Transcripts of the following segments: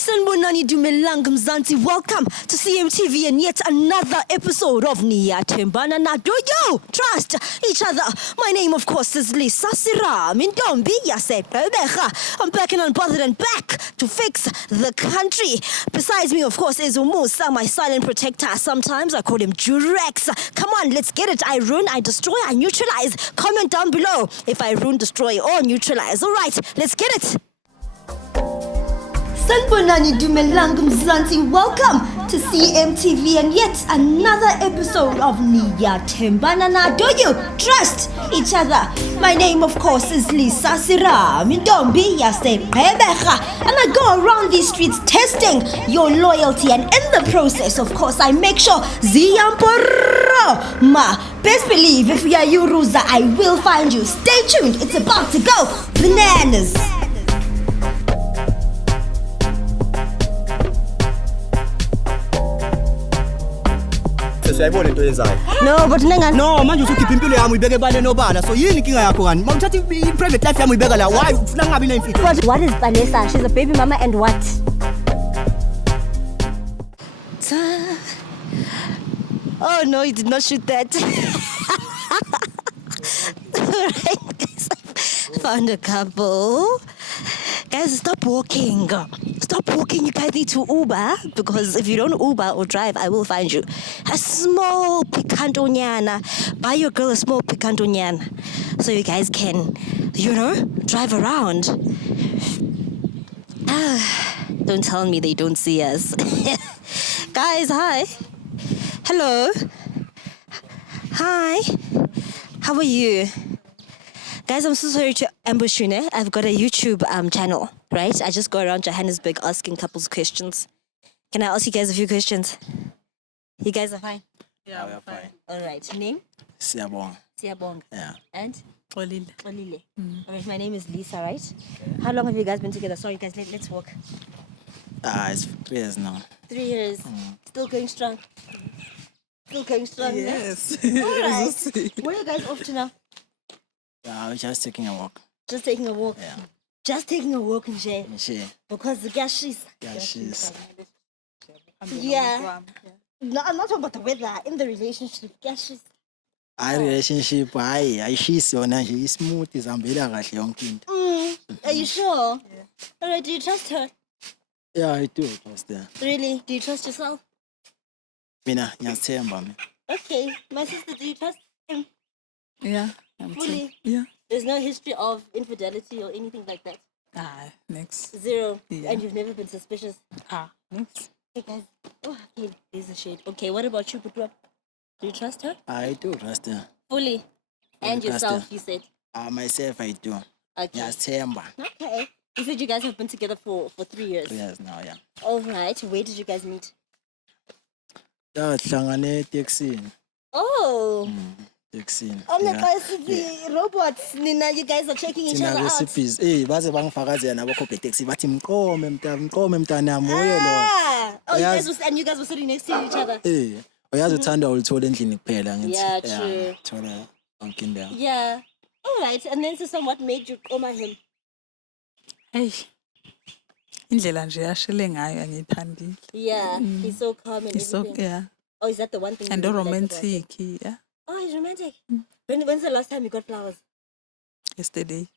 Sanibonani dumelang Mzansi. Welcome to CMTV and yet another episode of Niyathembana Na. Do you trust each other? My name, of course, is Lisa Sira. Mindombi Yasepebecha. I'm back and unbothered and back to fix the country. Besides me, of course, is Umusa, my silent protector. Sometimes I call him Durex. Come on, let's get it. I ruin, I destroy, I neutralize. Comment down below if I ruin, destroy, or neutralize. All right, let's get it. Sanibonani dumelang Mzansi. Welcome to CMTV and yet another episode of Niyathembana Na. Do you trust each other? My name, of course, is Lisa Sira. Mindombi Yasepebecha. And I go around these streets testing your loyalty, and in the process, of course, I make sure Ziyamporo ma. Best believe if we are you, Ruza, I will find you. Stay tuned. It's about to go bananas. Siyayibona into yenzayo. No, but nengani. No, manje usukhipha impilo yami uyibeke ebale nobala. So yini inkinga yakho kani? Mawuthatha i-private life yami uyibeka la. Why ufuna ngabi nemfihlo? What is Vanessa? She's a baby mama and what? Oh no, you did not shoot that. Alright, guys. I found a couple. Guys, stop walking. Stop walking. You guys need to Uber, because if you don't Uber or drive, I will find you. A small picantoniana. Buy your girl a small picantoniana so you guys can, drive around. Don't tell me they don't see us. Guys, hi. Hello. Hi. How are you? Guys, I'm so sorry to ambush you, ne? I've got a YouTube channel, right? I just go around Johannesburg asking couples questions. Can I ask you guys a few questions? You guys are fine? Yeah, we are fine. All right. Name? Siyabonga. Siyabonga. Yeah. And? Olile. Olile. All right, my name is Lisa, right? Okay. How long have you guys been together? Sorry, guys, let's walk. It's 3 years now. 3 years. Still going strong? Still going strong? Yes. Yeah? All right. Where are you guys off to now? We're just taking a walk. Just taking a walk? Yeah. Just taking a walk, Nje? Sure. Because the gas is... Yeah, she's... Yeah. No, I'm not talking about the weather. In the relationship, gas is... Our relationship, she's yona, she's smooth, izihambela kahle yonke into. Are you sure? Yeah. All right, do you trust her? Yeah, I do trust her. Really? Do you trust yourself? Mina, ngiyathemba mina. Okay. My sister, do you trust him? Yeah. Fully? Yeah. There's no history of infidelity or anything like that? Next. Zero? Yeah. And you've never been suspicious? Next. Hey, guys. Oh, okay. There's a shade. Okay, what about you, Putwa? Do you trust her? I do trust her. Fully? And trust yourself, her. you said? Myself, I do. Okay. Ngiyathemba. Okay. You said you guys have been together for 3 years? 3 years now, yeah. All right. Where did you guys meet? Sihlangane eTexini. Oh. ETexini. Oh, the guys, the robots. Nina, you guys are checking each other out. Baze bangifakazela nabo khophe taxi bathi mqome mntanami uye lo. Oh, you guys were sitting next to each other. Uyazi uthanda ulithola endlini kuphela ngithi. Yeah, true. Thola yonke indawo. Yeah. All right. And then so what made you koma him? Hey. Indlela nje yashele ngayo angiyithandile. Yeah, he's so calm and He's everything. so, yeah. Oh, is that the one thing? And you really like about romantic, him? yeah. Oh, he's romantic. When's the last time you got flowers? Yesterday.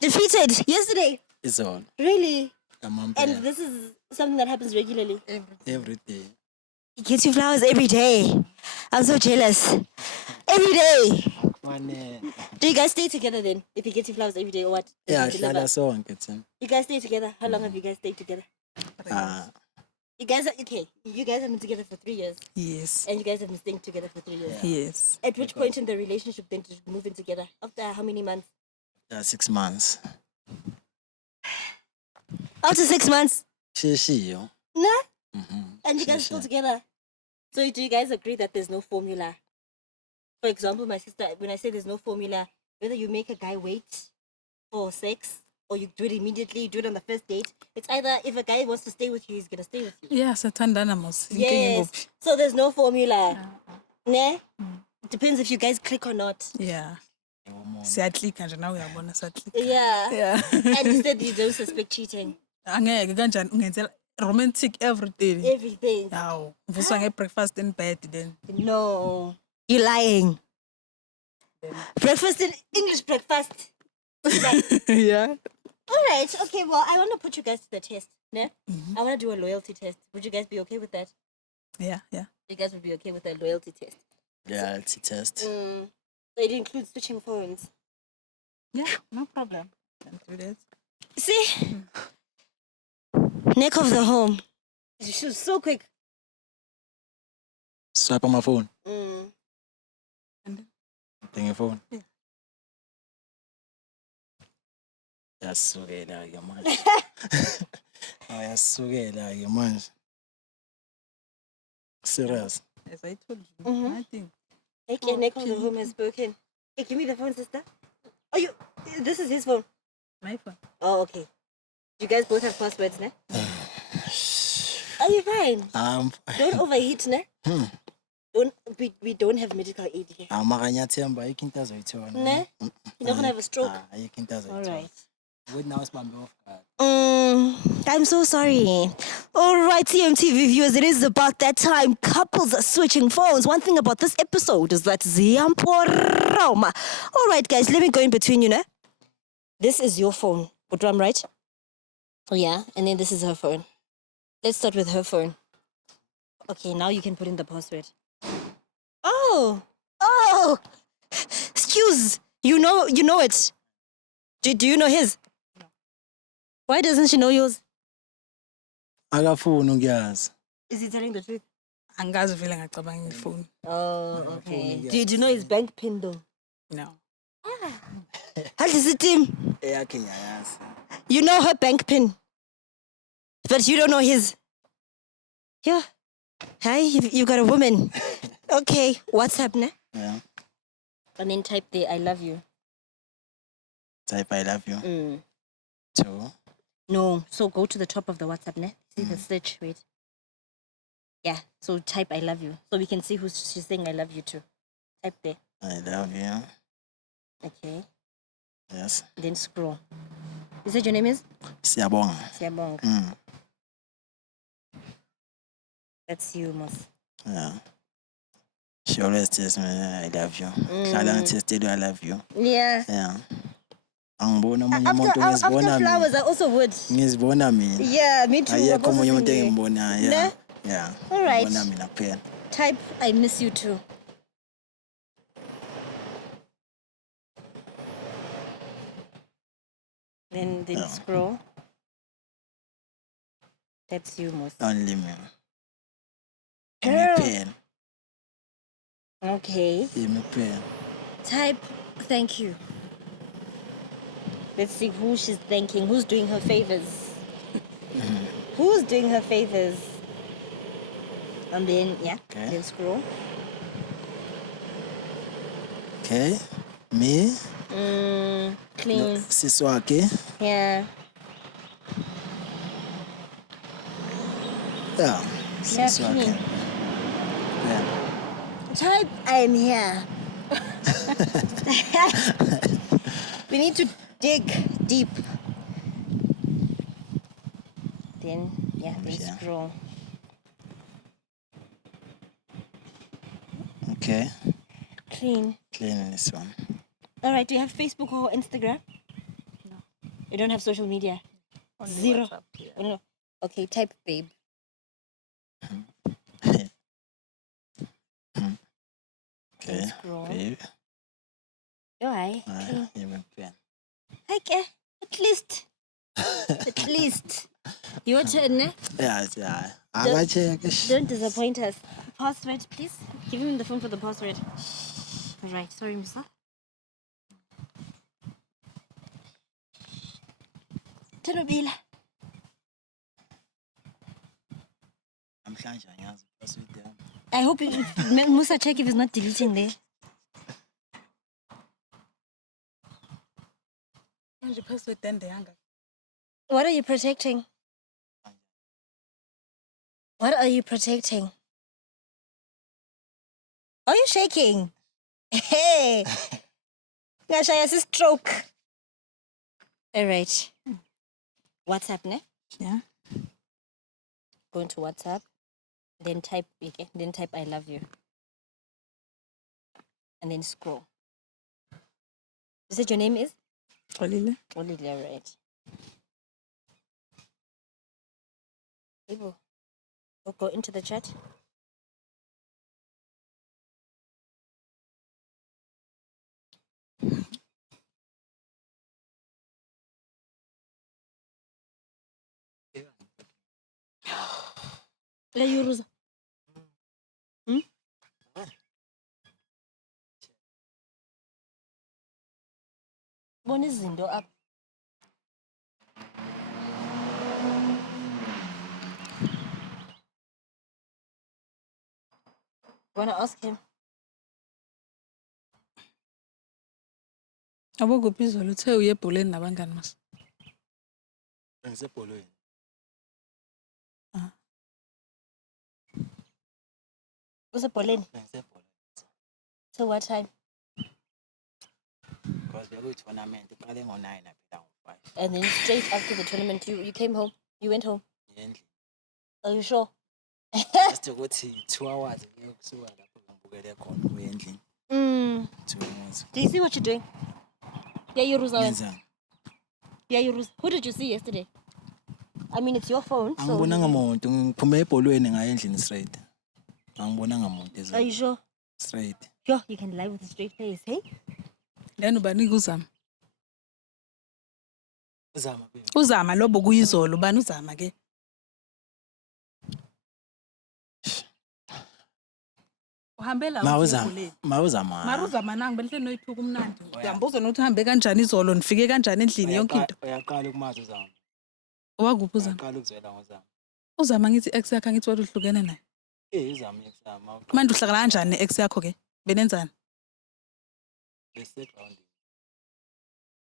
Defeated yesterday. It's all. Really? And This is something that happens regularly. every day. He gets you flowers every day. I'm so jealous. Every day. Do you guys stay together then? If he gets you flowers every day or what? Yeah, Does he deliver? hlala sonke thina. You guys stay together? How long have you guys stayed together? You guys are okay. You guys have been together for 3 years. Yes. And you guys have been staying together for 3 years. Yes. At which point in the relationship then did you move in together? After how many months? 6 months. After 6 months? Sheshiyo. No? And you guys are still together? So do you guys agree that there's no formula? For example, my sister, when I say there's no formula, whether you make a guy wait for sex or you do it immediately, you do it on the first date, it's either if a guy wants to stay with you, he's going to stay with you. Yeah, sathandana mos. Yes. So there's no formula. Ne? It depends if you guys click or not. Yeah. Siyaklika nje nawe uyabona siyaklika. Yeah. Yeah. And you said you don't suspect cheating. Angeke kanjani ungenzela romantic everything. Everything. Yaw, ngivuswa nge-breakfast in bed then. No. You're lying. Breakfast in English breakfast. Yeah. All right. Okay. Well, I want to put you guys to the test. Ne? I want to do a loyalty test. Would you guys be okay with that? Yeah. You guys would be okay with a loyalty test. Yeah, it's a test. So it includes switching phones. Yeah, no problem. Can do that. See? Neck of the home. She was so quick. Swipe on my phone. And then, Take your phone. Yeah. Yasukela ke manje. Yasukela ke manje. Serious. as I told you, nothing. Okay, neck of the home has spoken. Hey, give me the phone, sister. Oh, this is his phone. My phone. Oh, okay. You guys both have passwords, ne? Are you fine? Don't overheat, ne? We don't have medical aid here. Amanyathemba ayikho into azoyithola. Ne? You're not gonna have a stroke. Ayikho into azoyithola. All right. Wait now sibambe off guard. I'm so sorry. All right, CMTV viewers, it is about that time. Couples are switching phones. One thing about this episode is that Ziamporoma. All right, guys, let me go in between you, ne? This is your phone. But I'm right? Oh, yeah. And then this is her phone. Let's start with her phone. Okay, now you can put in the password. Oh! Excuse. You know it. Do you know his? No. Why doesn't she know yours? Akafuni ukuyazi. Is he telling the truth? Angazi vele ngacabanga phone. Oh, okay. Do you know his bank pin though? No. How does it team? Eyakhe ngiyayazi. You know her bank pin, but you don't know his. Yeah. Hi, you got a woman. Okay, WhatsApp, ne? Yeah. And then type there, I love you. Type I love you. 2. No, so go to the top of the WhatsApp, ne? See the search, wait. Yeah, so type I love you. So we can see who she's saying I love you to. Type there. I love you. Okay. Yes. Then scroll. You said your name is? Siyabonga. Siabong. That's you, Mos. Yeah. She always tells me I love you. Hlala ngitested I love you. Yeah. Yeah. Angibona omunye After umuntu ngizibona flowers, I also would. ngizibona mina. Yeah, me too. I've Ayekho also omunye seen umuntu you. engimbonayo. Ne? Yeah. Yeah. All right. Ngibona mina kuphela. Type I miss you too. Then scroll. That's you, Mos. Only me. Girl. Pen. Okay. Me pen. Type thank you. Let's see who she's thanking. Who's doing her favors? Who's doing her favors? And then, yeah. Okay. Then scroll. Okay. Me. Clean. Sisi wakhe. Yeah. Yeah. Sisi wakhe. clean. Yeah. Type I'm here. We need to dig deep. Then Yeah. scroll. Okay. Clean. Clean this one. All right, do you have Facebook or Instagram? No. You don't have social media? Only Zero. WhatsApp, yeah. Oh, no. Okay, type babe. Okay. Scroll. Babe. Yo, hi. You me pen. Okay, at least. At least. Your turn, ne? Yeah. Akacheke. Don't disappoint us. Password, please. Give him the phone for the password. All right, sorry, Mr. Tenobila. Namhlanje anyazi password yami. I hope Musa check if he's not deleting there. Manje password then yanga. What are you protecting? What are you protecting? Are you shaking? Hey! Ngashaya stroke. All right. WhatsApp, ne? Yeah. Go into WhatsApp, then type I love you. And then scroll. You said your name is? Olile. Olivia, right? Ibo, go into the chat. Yeah, you Rosa. One is Zindo up. Wanna ask him? Abokuphi izolo uthe uye ebholeni nabangani mas. Ngisebholweni. What's a Pauline? Ngisebholweni. So what time? Because we tournament iqale ngo-9 aphela ngo-5. And then straight after the tournament, you came home. You went home. Endlini. Are you sure? Just ukuthi 2 hours kusuka lapho ngibukele khona kuye endlini. 2 hours. Do you see what you're doing? Yeah, you Rosa. Ngenzani? Yeah, you Rosa. Who did you see yesterday? I mean, it's your phone. So Angibonanga umuntu ngiphume ebholweni ngaye endlini straight. Angibonanga umuntu are you sure? straight. Yo, you can lie with a straight face, hey? Then ubani kuzama. Uzama baby. Uzama lobo kuyizolo ubani uzama ke. Uhambela Mawuzama. Maruzama nangu belihle noyithuka umnandi. Uyambuza nokuthi uhambe kanjani izolo nifike kanjani endlini yonke into. Uyaqala ukumazi uzama. Wakuphi uzama? Uyaqala ukuzwela ngozama. Uzama ngithi ex yakhe ngithi wathi uhlukene naye. Uzama yesama. Manje uhlakala kanjani ex yakho ke? Benenzani? Reset round.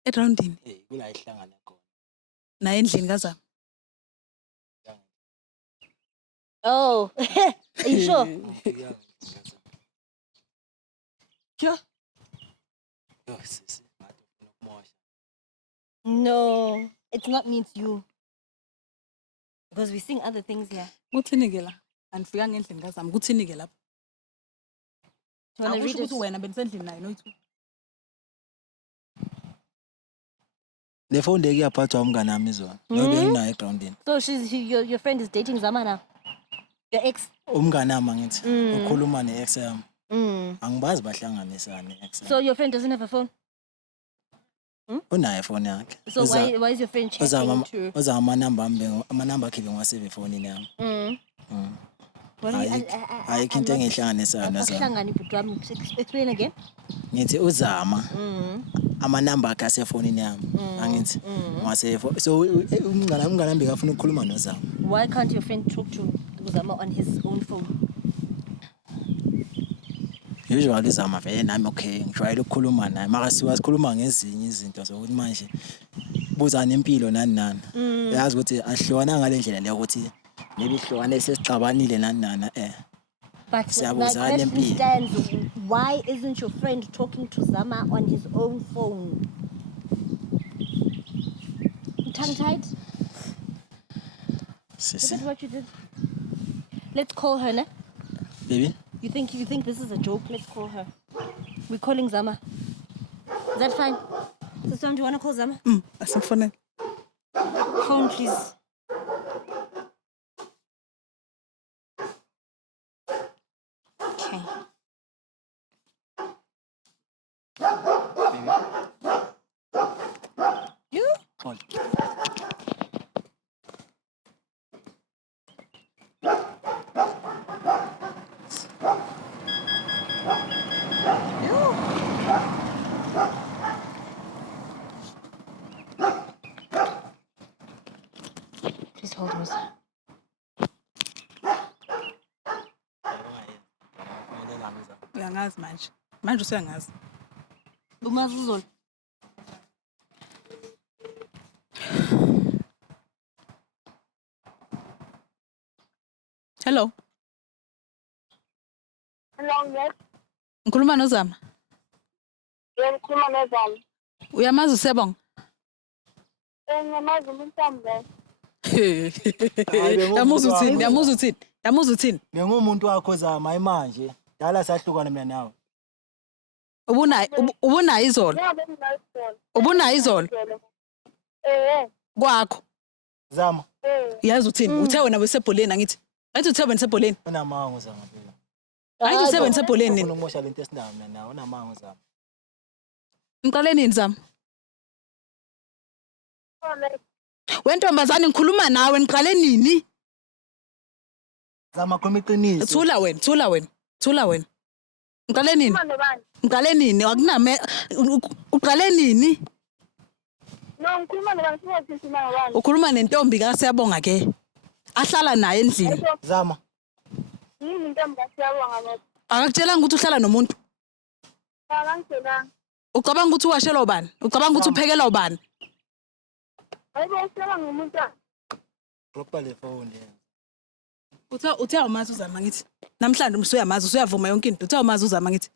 Eroundini Kula ihlangana khona. naye endlini kazama. Oh, are you sure? Yo. Yo sisi, ngathi ufuna ukumosha. No, it's not me, it's you. Because we sing other things here. Kuthini ke la? Anifika ngendlini kazama. Kuthini ke lapho? Do you want to read Akusho ukuthi it? wena benisendlini naye noyithuka. Le phone leki yaphathwa umngane nami izona. Ngoba nginayo egroundini. So your friend is dating Zama now? Your ex? Umngane nami ngithi ukhuluma ne-ex yami. Angibazi bahlanganisane ex. So your friend doesn't have a phone? Unayo phone yakhe. So why is your friend chatting to? Uzama amanamba akhe ngiwasave efonini yami. Ayikho into engihlanganisana nazo. Akuhlangani bhuti wami. Explain again. Ngithi uzama amanamba akhe asefonini yami. Angithi ngiwasave. So umngane nami bekafuna ukukhuluma noZama. Why can't your friend talk to Zama on his own phone? Usually uzama vele nami okay ngijwayele ukukhuluma naye mara sikhuluma ngezinye izinto zokuthi manje buzana impilo nani yazi ukuthi ahlukana ngale ndlela leyo ukuthi maybe ihlukane sesixabanile nani But my Siyabuzana question impilo. stands, why isn't your friend talking to Zama on his own phone? Tongue-tied? Look sisi at what you did. Let's call her, ne? baby You think this is a joke? Let's call her. We're calling Zama. Is that fine? Sister, do you want to call Zama? Asimfonele. Phone, please. Okay. You? hold. Please hold Rosa. Uyangazi manje. Manje usuyangazi. Umazi uzolo. Hello. Hello, yes. Ngikhuluma noZama. Ngikhuluma noZama. Uyamazi uSebonga? Ngiyamazi uMntambo. Yamuza uthini? Ngingumuntu wakho Zama manje. Dala sahlukana mina nawe. Ubunayo izolo. Ngabe ngizayizona. Ubunayo izolo. Kwakho. Zama. Yazi uthini? Uthe wena besebholeni angithi. Ayithi uthe wena sebholeni. Unamango Zama phela. Ayithi uthe wena sebholeni nini? Ufuna ukumosha lento esinayo mina nawe. Unamango Zama. Ngiqale nini Zama? Wentombazane ngikhuluma nawe ngiqale nini? Zama khuluma iqiniso. Thula wena. Ngiqale nini? Ngiqale nini? Akuname uqale nini? No, ngikhuluma nobani singathini nabani. Ukhuluma nentombi kaSiyabonga ke. Ahlala naye endlini. Zama. Yini intombi kaSiyabonga ngathi? Akakutshelanga ukuthi uhlala nomuntu. Akangitshela. Ucabanga ukuthi uwashela ubani? Ucabanga ukuthi uphekela ubani? Hayibo usela ngomuntu. Dropha le phone. Uthe awumazi uZama ngithi. Namhlanje usuyamazi usuyavuma yonke into. Uthe awumazi uZama ngithi.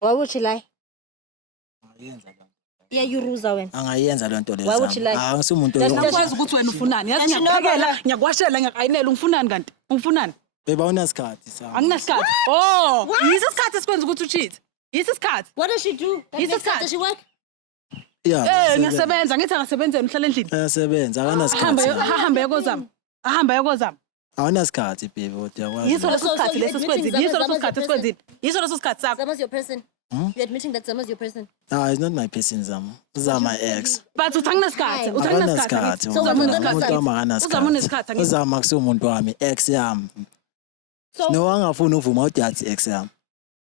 Why would you lie? Angayenza lento. Yeah, you ruza wena. Angayenza lento le. Why would you lie? Ngisumuntu Ngiyakwazi ukuthi wena ufunani. Yazi ngiyaphekela, ngiyakwashela, ngiyakayinela ungifunani kanti? Ungifunani? Beba unasikhathi Zama. Anginasikhathi. Oh, yisikhathi esikwenza ukuthi ucheat. Yisikhathi. What does she do? Does she work? Yeah. Ngiyasebenza ngithi akasebenzeni uhlala endlini. Uyasebenza akanasikhathi. Ahamba yokozama. Ahamba yokozama. Awunasikhathi baby uyakwazi. Yiso leso So sikhathi you leso admitting sikwenzile. Yiso Zama's leso your sikhathi person? sikwenzile. Yiso leso sikhathi sakho. Zama's your person. You're admitting that Zama's your person. It's not my person Zama. Zama ex. But uthanginasikhathi. Uthanginasikhathi. So umuntu Umuntu unesikhathi. Uzama kusumuntu wami ex yami. So No angafuni uvuma uthi ex yami.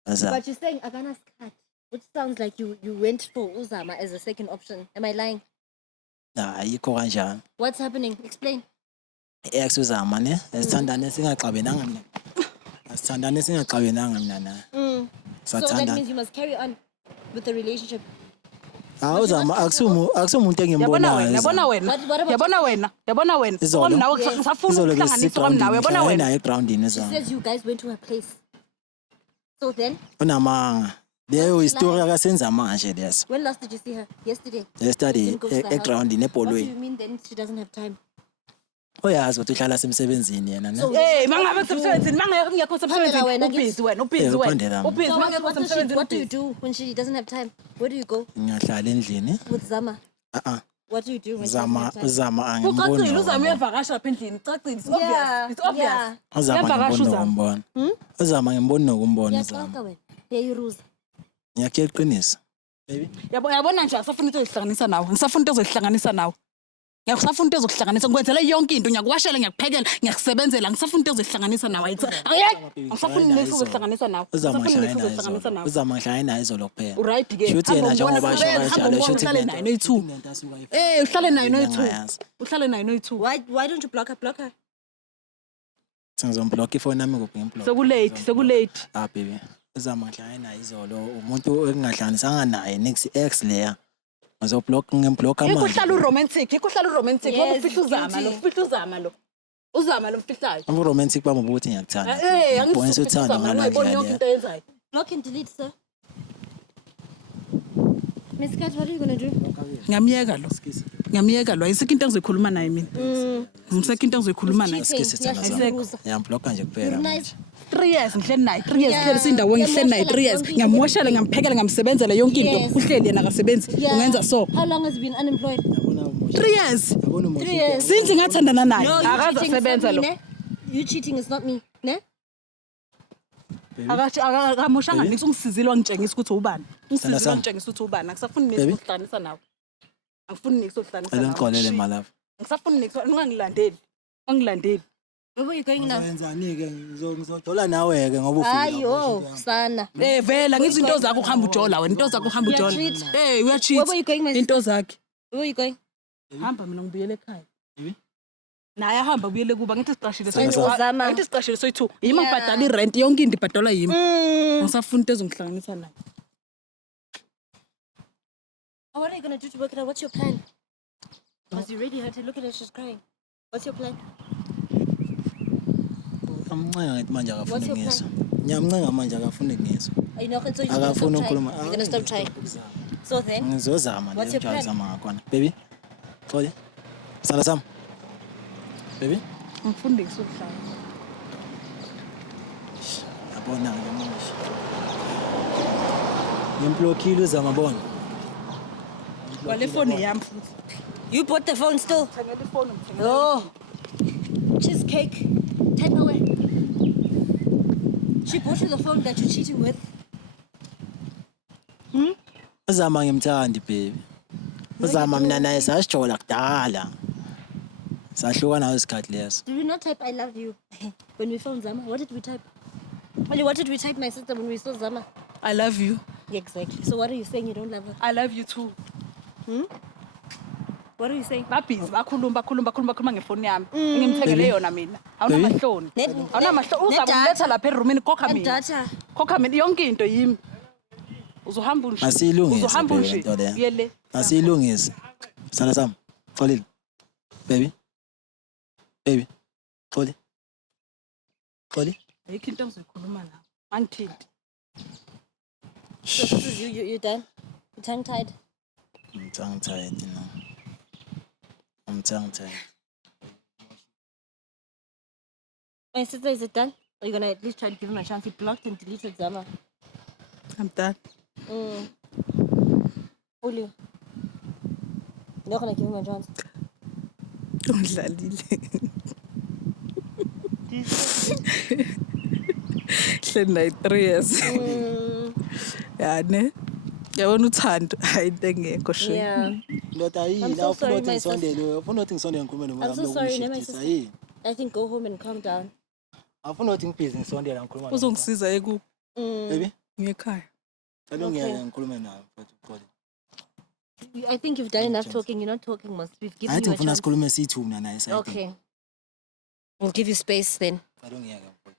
but you're saying Agana Skat, which sounds like you went for Uzama as a second option. Am I lying? Ayikho kanjani. What's happening? Explain. Ex uzama ne sithandane singaxabenanga mina. Asithandane singaxabenanga mina na. So that Sathanda. means you must carry on with the relationship. Uzama akusumuntu engimbonayo. Yabona wena. What about Yabona wena. Izolo. Nawe ngisafuna ukuhlanganisa kwami nawe. Yabona wena. Naye groundini she Zama. says you guys went to her place. So then, Unamanga. Leyo history akasenza manje leso. when last did you see her? Yesterday. Yesterday Didn't go to the house. groundini What do ebholweni. you mean then she doesn't have time? Uyazi ukuthi uhlala semsebenzini yena ne. So Mangabe semsebenzini, mangekho Phandela wena, semsebenzini. Ubhizi wena, ubhizi Uphandela wena. mina. Ubhizi So mangekho semsebenzini. what do you do when she doesn't have time? Where do you go Ngiyahlala endlini. with Zama? What do you do when she doesn't have time? Uzama Ucacile angimboni. uzama uyavakasha lapha endlini. Ucacile, it's obvious. It's obvious. Yeah. Uzama Uyavakasha ngimboni uZama. nokumbona. Uzama ngimboni nokumbona Uzama. Yaxoka wena. Yayiruza. Ngiyakhe iqiniso. Baby. Yabona nje asafuna into ezihlanganisa nawe. Ngisafuna into ezihlanganisa nawe. Ngiyakusafuna into ezokuhlanganisa ngikwenzela yonke into ngiyakuwashela ngiyakuphekela ngiyakusebenzela ngisafuna into ezihlanganisa nawe ngisafuna into ezihlanganisa nawe Uzama ngisafuna into ngihlale ezihlanganisa nawe Uzama ngihlale naye izolo kuphela. right ke Shuthi yena njengoba asho kanjalo shuthi uhlale naye noyi2 uhlale naye noyi2 uhlale naye noyi2 Why don't you block her? Block her. Sengizomblock ifone yami kuphi ngimblock. sekulate Baby. Uzama ngihlale naye izolo umuntu engingahlanganisanga naye next ex leya. Ngizoblock ngimblock amanje. ikuhlala uromantic ngoba Yes, ufihla uzama lo ufihla uzama lo uzama lo mfihlayo Am romantic bami ukuthi ngiyakuthanda. Ubonisa uthando ngiyibona ngalendlela yonke leya. into yenzayo Block and delete, sir. Miss Kat, what are you gonna do? ngiyamyeka lo ayisekho into engizoyikhuluma naye mina ngisekho into engizoyikhuluma naye Skisi thana Yayiruza. zami. Ngiyamblocka nje You're kuphela. nice. 3 years ngihleli naye 3 years Yeah. ngihleli sindawo ngihleli naye 3 years Yamwoshela ngiyamwoshela ngiyamphekela ngiyamsebenzela yonke Yes. into uhleli yena akasebenzi Yeah. ungenza so How long has he been unemployed? 3 years 3 years. since ngathandana naye No, you akaza cheating is not sebenza me, lo ne? You cheating is not me, ne? akamoshanga nix ungisizile wangitshengisa ukuthi ubani ungisizile Sami. wangitshengisa ukuthi ubani akusafuni Baby. nikuhlanganisa nawe angifuni nikuhlanganisa Ela nawe ngiqolele my love. ngisafuni ungangilandeli ungilandeli Where were you going now? Wenzani ke ngizojola nawe ke ngoba ufika. Ayo, sana. vela ngithi into zakho uhamba ujola wena into zakho uhamba ujola Uyacheat. uya Where cheat were you going, Miss? into zakhe Where were you going? hamba mina ngibuyele ekhaya naye ahamba ubuyele kuba ngithi siqashile And Uzama. ngithi siqashile soyi2 yima ngibhadala irent yonke into ibhadalwa yimi ngisafuna into ezongihlanganisa naye What are you gonna do to work it out? What's your plan? Was you ready? Her to look at her, she's crying. What's your plan? Amncenga ngithi manje akafuni What's your ngizwe. Ngiyamncenga manje akafuni ngizwe. So you're gonna Akafuni stop trying. ukukhuluma. You're gonna stop trying. So then, ngizozama what's nje your plan? ngizama ngakhona. Baby. Xoli. Sala sam. Baby. Ngifundise ukuhlala. Yabona ke manje. Ngimblokile uzama bona. Kwale phone yami futhi. You bought the phone still? Ngithengele ifone ngithengele. Oh, cheesecake. Take away. She bought you the phone that you're cheating with. Uzama ngimthandi baby. Uzama mina naye sasijola kudala. Sahluka nawo isikhathi leso. Did we not type I love you when we found Zama? What did we type? Only what did we type, my sister, when we saw Zama? I love you. Yeah, exactly. So what are you saying? You don't love her? I love you too. What are you saying? Babhizi bakhuluma ngefoni yami. Ngimthengele yona mina. Awuna mahloni. Awuna mahloni. Uzamletha lapha eroomini kokha mina. Data. Kokha mina yonke into yimi. Uzohamba unje. Asiyilungise Uzohamba baby unje. into le. Yele. Asiyilungise. Sala sam. Xolile. Baby. Baby. Xoli. Xoli. Ayikho into engizoyikhuluma nawe. Angithinti. So this is you done? You tongue tied? I'm tongue tied, you know. I'm tongue tied. My sister, is it done? Or are you gonna at least try to give him a chance? He blocked and deleted Zama. I'm done. Uli. You're not gonna give him a chance? Ungidlalile. Hleli naye 3 years. Ya ne. Yabona uthando ayinto engekho she. Yeah. Ndoda I'm yini so awufuna sorry, ukuthi my sister. ngisondele, awufuna ukuthi ngisondele ngikhulume I'm nomama so sorry, my lokushitisa sister. yini? I think go home and calm down. Awufuna ukuthi ngibhizi ngisondele ngikhuluma. Uzongisiza eku Baby. ngekhaya. Cela ngiyeke ngikhulume nawe mfowethu Xoli. I think you've done enough talking. You're not talking much. We've given Ayithi you a ngifuna chance. sikhulume sithu mina naye sayini. Okay. We'll give you space then. Cela ngiyeke mfowethu.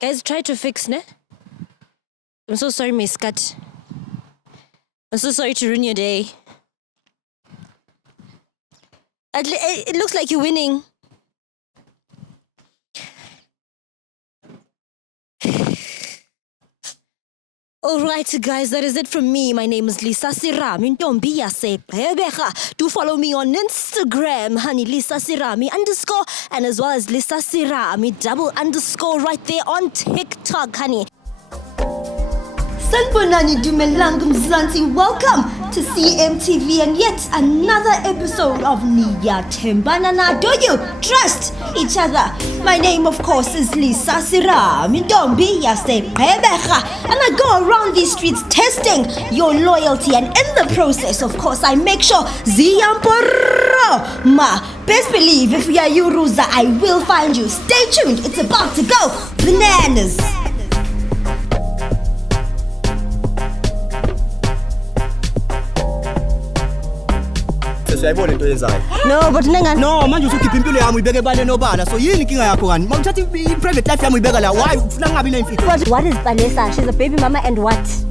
Guys, try to fix, ne? I'm so sorry, Miss Kat. I'm so sorry to ruin your day. It looks like you're winning. Alright, guys, that is it from me. My name is Lisa Sirami. Do follow me on Instagram, honey, Lisa Sirami _ and as well as Lisa Sirami _ right there on TikTok, honey. Sanibonani dumelang mzansi. Welcome to CMTV and yet another episode of Niyathembana Na. Do you trust each other? My name, of course, is Lisa Sirami and I go around these streets testing your loyalty, and in the process, of course, I make sure ma. Best believe if you are Yuruza, I will find you. Stay tuned. It's about to go bananas. Siyayibona into yenzayo. No, but nenga. No, manje usukhipha impilo yami uyibeke ebale nobala. So yini inkinga yakho kani? Mawuthatha i-private life yami uyibeka la. Why ufuna ngabi nemfihlo? But what is Vanessa? She's a baby mama and what?